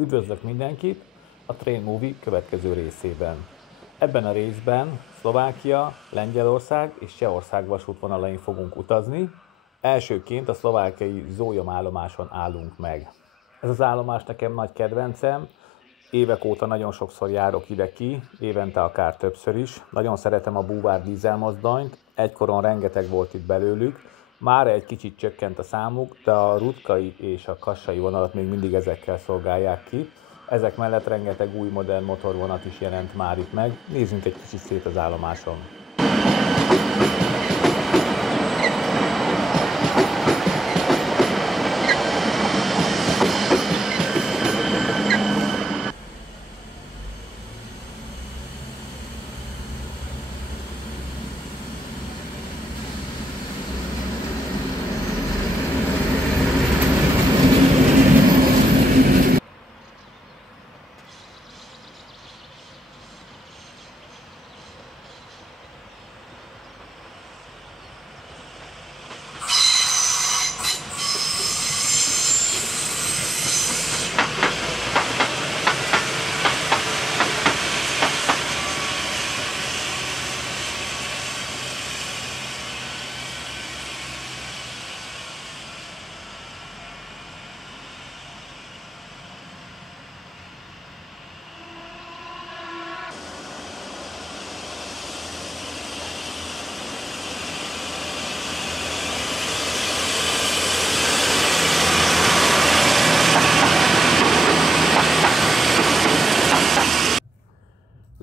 Üdvözlök mindenkit a Train Movie következő részében. Ebben a részben Szlovákia, Lengyelország és Csehország vasútvonalain fogunk utazni. Elsőként a szlovákiai Zólyom állomáson állunk meg. Ez az állomás nekem nagy kedvencem, évek óta nagyon sokszor járok ide ki, évente akár többször is. Nagyon szeretem a búvár dízelmozdonyt, egykoron rengeteg volt itt belőlük, mára egy kicsit csökkent a számuk, de a rutkai és a kassai vonalat még mindig ezekkel szolgálják ki. Ezek mellett rengeteg új modern motorvonat is jelent már itt meg. Nézzünk egy kicsit szét az állomáson.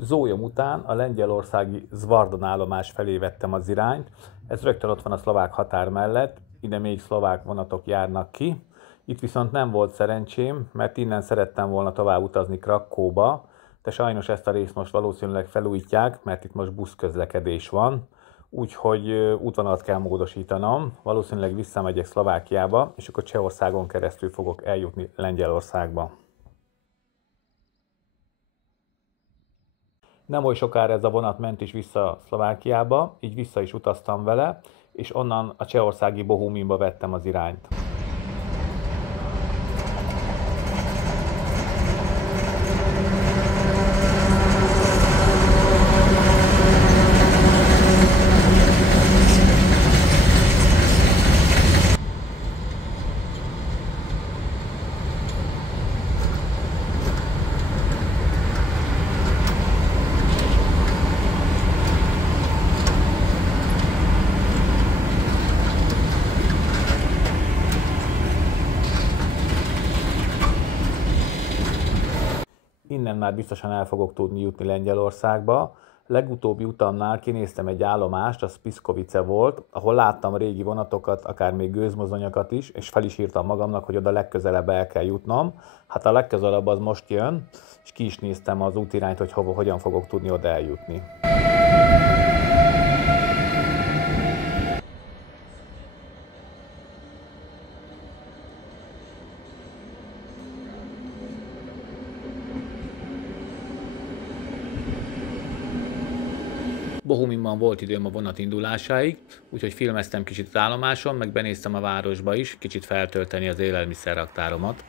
Zólyom után a lengyelországi Szvardon állomás felé vettem az irányt. Ez rögtön ott van a szlovák határ mellett, ide még szlovák vonatok járnak ki. Itt viszont nem volt szerencsém, mert innen szerettem volna tovább utazni Krakkóba, de sajnos ezt a részt most valószínűleg felújítják, mert itt most buszközlekedés van. Úgyhogy útvonalat kell módosítanom, valószínűleg visszamegyek Szlovákiába, és akkor Csehországon keresztül fogok eljutni Lengyelországba. Nem oly sokára ez a vonat ment is vissza Szlovákiába, így vissza is utaztam vele, és onnan a csehországi Bohumínba vettem az irányt. Innen már biztosan el fogok tudni jutni Lengyelországba. Legutóbbi utamnál kinéztem egy állomást, az Piszkovice volt, ahol láttam régi vonatokat, akár még gőzmozdonyokat is, és fel is írtam magamnak, hogy oda legközelebb el kell jutnom. Hát a legközelebb az most jön, és ki is néztem az útirányt, hogy hogyan fogok tudni oda eljutni. Bohumínban volt időm a vonat indulásáig, úgyhogy filmeztem kicsit az állomáson, meg benéztem a városba is, kicsit feltölteni az élelmiszerraktáromat.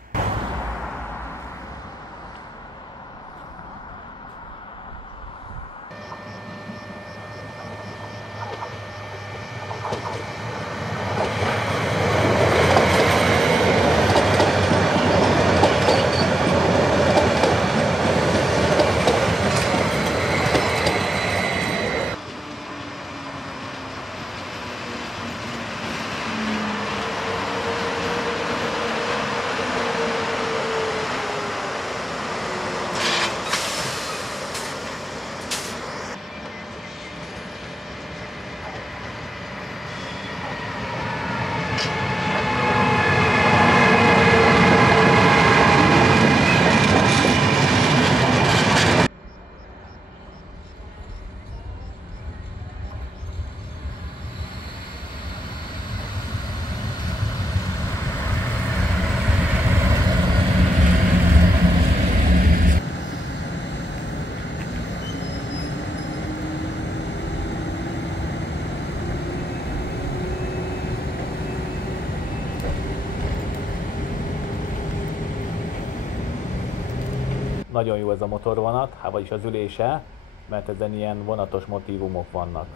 Nagyon jó ez a motorvonat, vagyis az ülése, mert ezen ilyen vonatos motívumok vannak.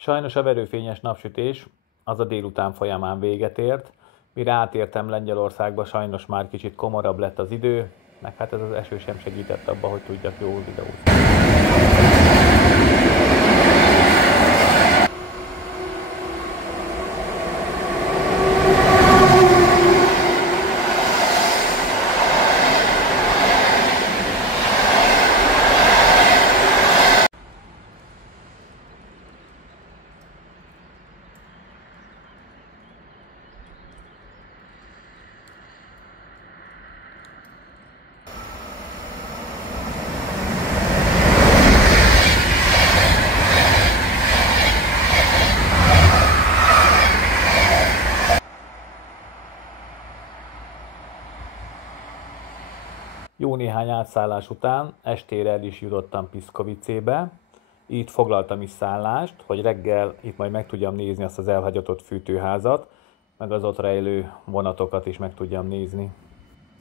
Sajnos a verőfényes napsütés az a délután folyamán véget ért. Mire átértem Lengyelországba, sajnos már kicsit komorabb lett az idő, meg hát ez az eső sem segített abba, hogy tudjak jól videózni. Jó néhány átszállás után estére el is jutottam Piszkovicébe, itt foglaltam is szállást, hogy reggel itt majd meg tudjam nézni azt az elhagyatott fűtőházat, meg az ott rejlő vonatokat is meg tudjam nézni.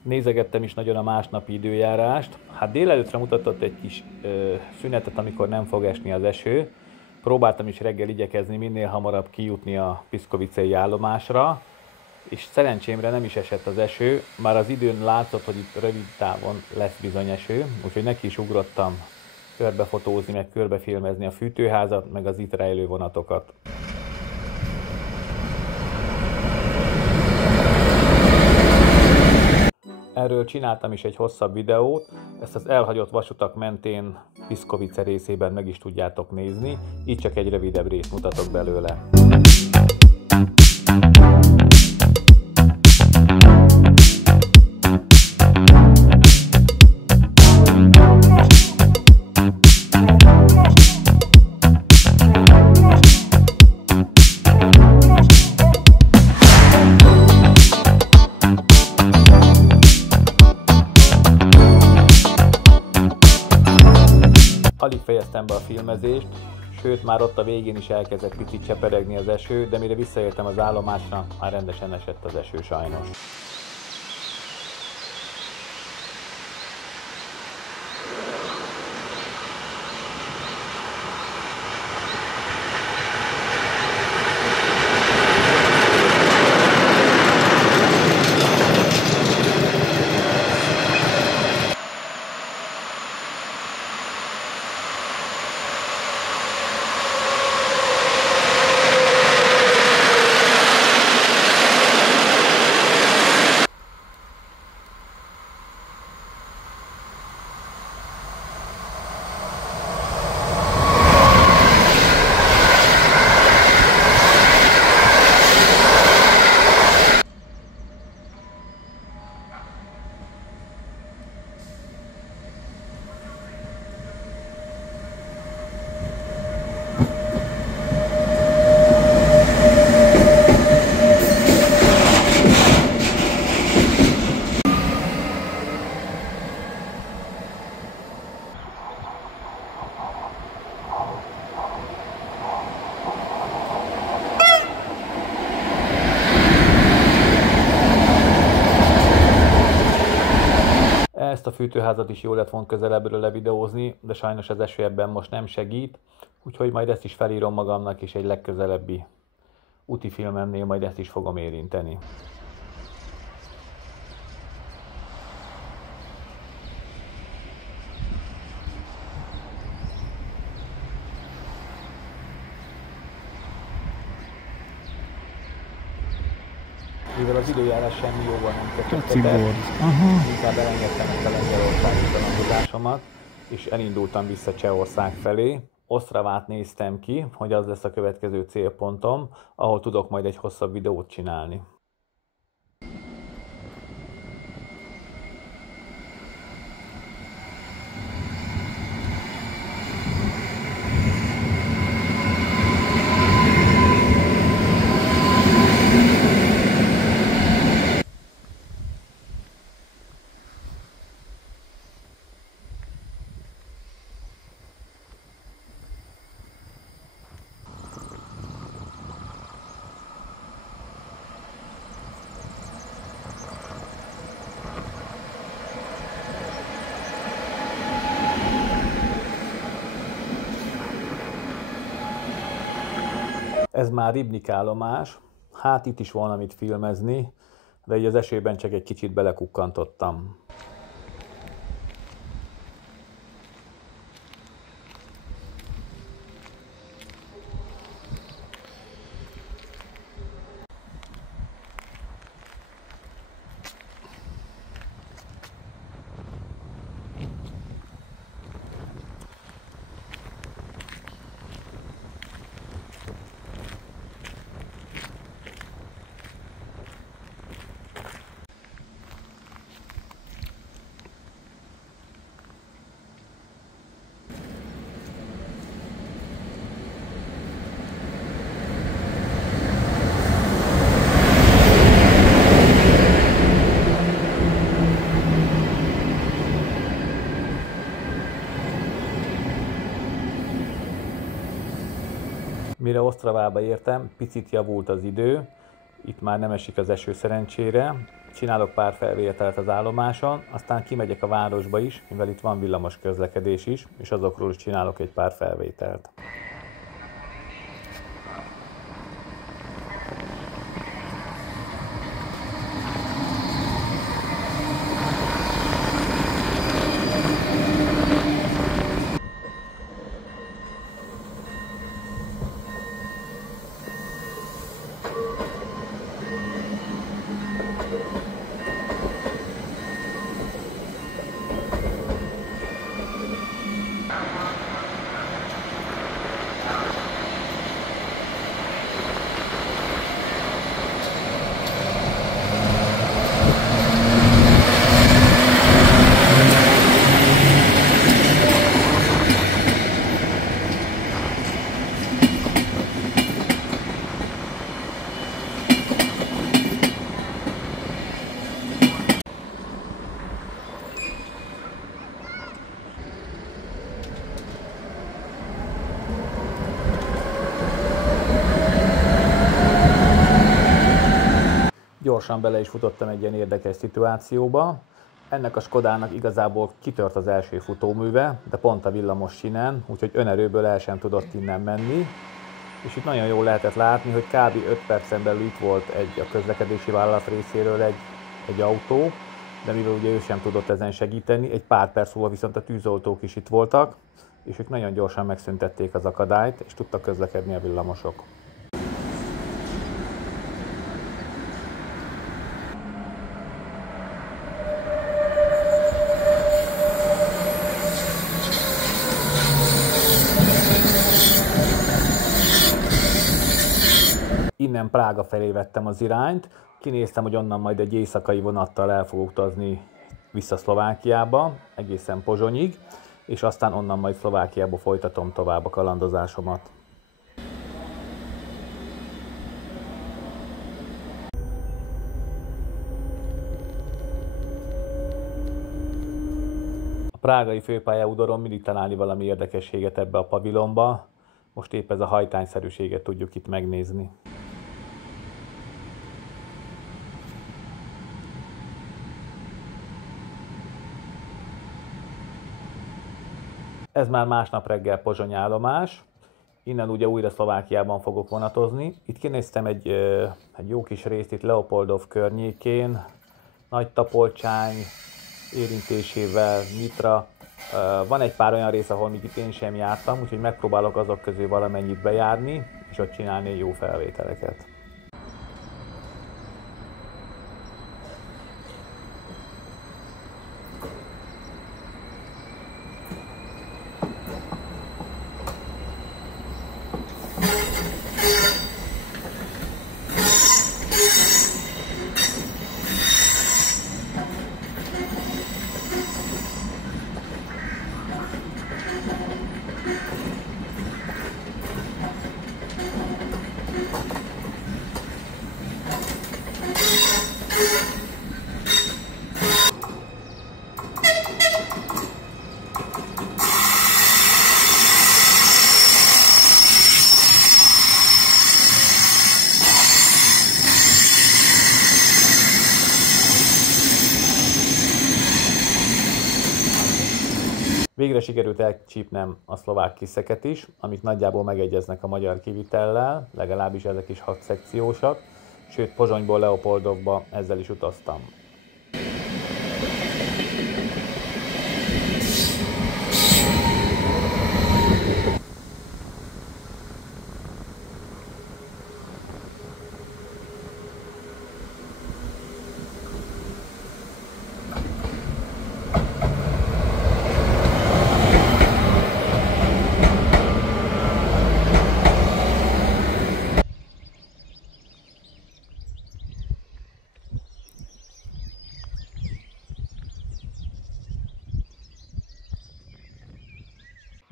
Nézegettem is nagyon a másnapi időjárást, hát délelőttre mutatott egy kis szünetet, amikor nem fog esni az eső. Próbáltam is reggel igyekezni minél hamarabb kijutni a piszkovicei állomásra, és szerencsémre nem is esett az eső, már az időn látszott, hogy itt rövid távon lesz bizony eső, úgyhogy neki is ugrottam körbefotózni, meg körbefilmezni a fűtőházat, meg az itt rejlő vonatokat. Erről csináltam is egy hosszabb videót, ezt az elhagyott vasutak mentén Piszkovice részében meg is tudjátok nézni, így csak egy rövidebb részt mutatok belőle. Alig fejeztem be a filmezést, sőt már ott a végén is elkezdett picit cseperegni az eső, de mire visszaértem az állomásra, már rendesen esett az eső sajnos. Ezt a fűtőházat is jól lett volna közelebbről levideózni, de sajnos az eső ebben most nem segít, úgyhogy majd ezt is felírom magamnak, és egy legközelebbi úti filmemnél majd ezt is fogom érinteni. Mivel az időjárás semmi jóval nem kecsegtetett, inkább elengedtem ezt a lengyelországi kalandozásomat, és elindultam vissza Csehország felé. Ostravát néztem ki, hogy az lesz a következő célpontom, ahol tudok majd egy hosszabb videót csinálni. Ez már Ribnik állomás, hát itt is volna mit filmezni, de így az esőben csak egy kicsit belekukkantottam. Mire Osztravába értem, picit javult az idő, itt már nem esik az eső szerencsére, csinálok pár felvételt az állomáson, aztán kimegyek a városba is, mivel itt van villamos közlekedés is, és azokról is csinálok egy pár felvételt. Gyorsan bele is futottam egy ilyen érdekes szituációba. Ennek a Skodának igazából kitört az első futóműve, de pont a villamos sínen, úgyhogy önerőből el sem tudott innen menni. És itt nagyon jól lehetett látni, hogy kb. 5 percen belül itt volt a közlekedési vállalat részéről egy autó, de mivel ugye ő sem tudott ezen segíteni, egy pár perc múlva viszont a tűzoltók is itt voltak, és ők nagyon gyorsan megszüntették az akadályt, és tudtak közlekedni a villamosok. Innen Prága felé vettem az irányt, kinéztem, hogy onnan majd egy éjszakai vonattal el fogok utazni vissza Szlovákiába, egészen Pozsonyig, és aztán onnan majd Szlovákiába folytatom tovább a kalandozásomat. A prágai főpályaudvaron mindig találni valami érdekességet ebbe a pavilonba, most épp ez a hajtányszerűséget tudjuk itt megnézni. Ez már másnap reggel Pozsony állomás, innen ugye újra Szlovákiában fogok vonatozni. Itt kinéztem egy jó kis részt itt Leopoldov környékén, Nagy Tapolcsány érintésével, Nyitra. Van egy pár olyan rész, ahol még itt én sem jártam, úgyhogy megpróbálok azok közül valamennyit bejárni, és ott csinálni jó felvételeket. Végre sikerült elcsípnem a szlovák kiszeket is, amik nagyjából megegyeznek a magyar kivitellel, legalábbis ezek is 6 szekciósak, sőt Pozsonyból Leopoldovba ezzel is utaztam.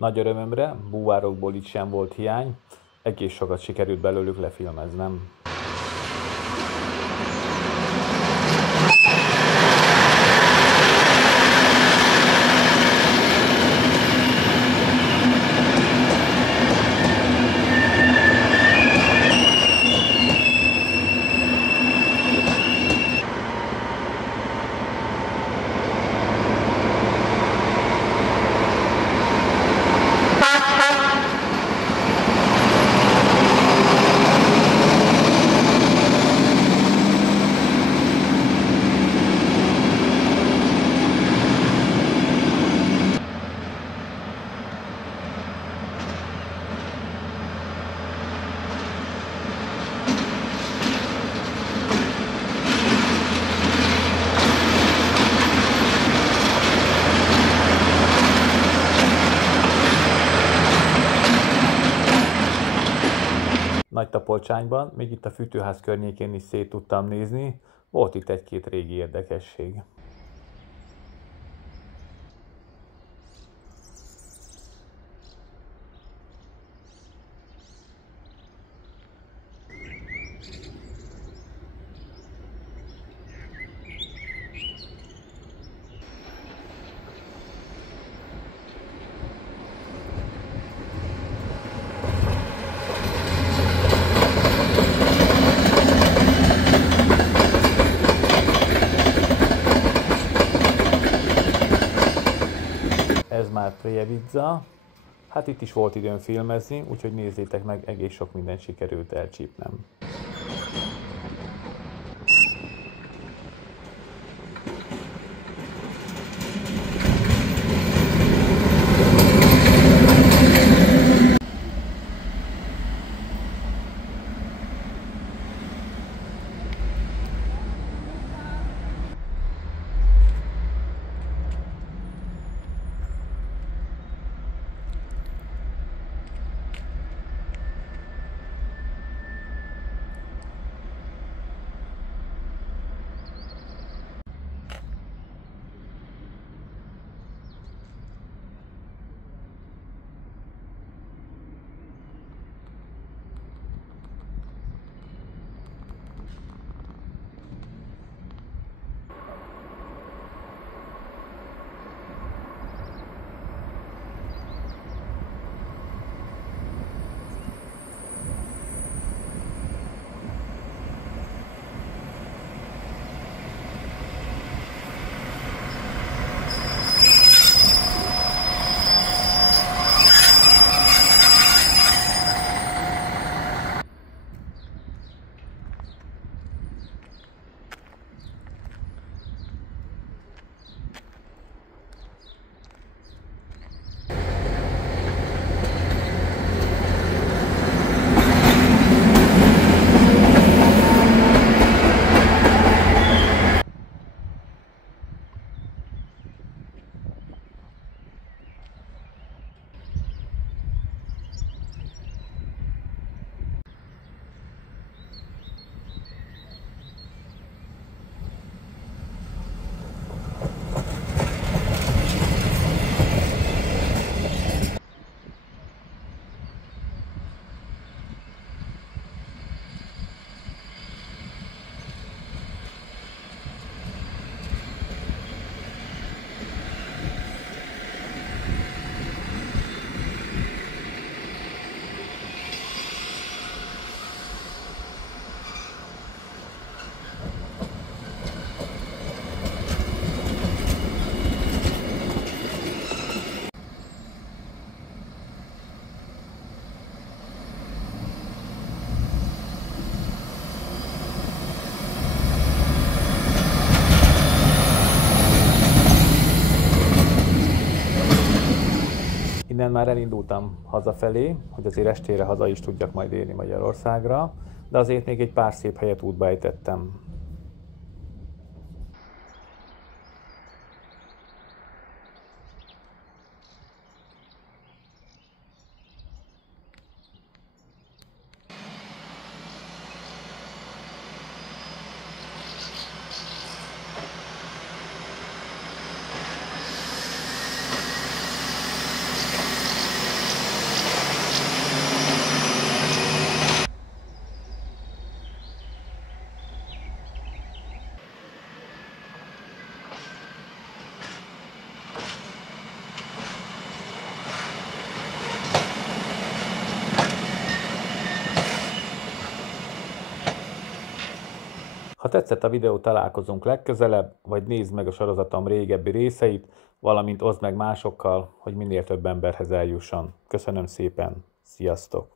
Nagy örömömre búvárokból itt sem volt hiány, egész sokat sikerült belőlük lefilmeznem. Nagytapolcsányban, még itt a fűtőház környékén is szét tudtam nézni, volt itt egy-két régi érdekesség. Ez már Prievidza. Hát itt is volt időm filmezni, úgyhogy nézzétek meg, egész sok mindent sikerült elcsípnem. Innen már elindultam hazafelé, hogy azért estére haza is tudjak majd érni Magyarországra, de azért még egy pár szép helyet útba ejtettem. Ha tetszett a videó, találkozunk legközelebb, vagy nézd meg a sorozatom régebbi részeit, valamint oszd meg másokkal, hogy minél több emberhez eljusson. Köszönöm szépen, sziasztok!